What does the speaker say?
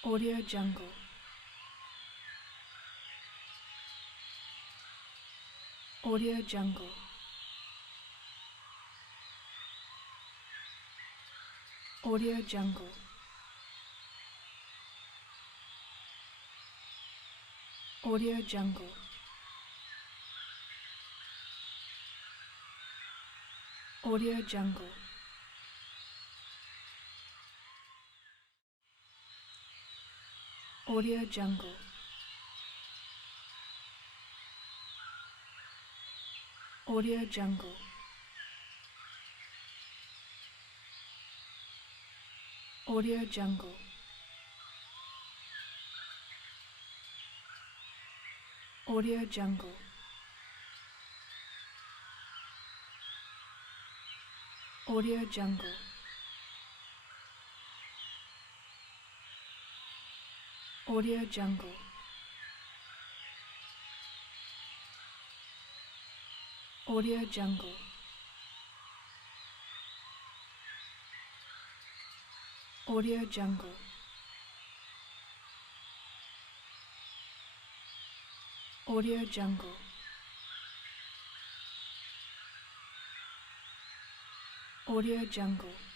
Audio Jungle. Audio Jungle. Audio Jungle. Audio Jungle. Audio Jungle. Audio Jungle. Audio Jungle. Audio Jungle. Audio Jungle. Audio Jungle. Audio Jungle. Audio Jungle. Audio Jungle. Audio Jungle. Audio Jungle.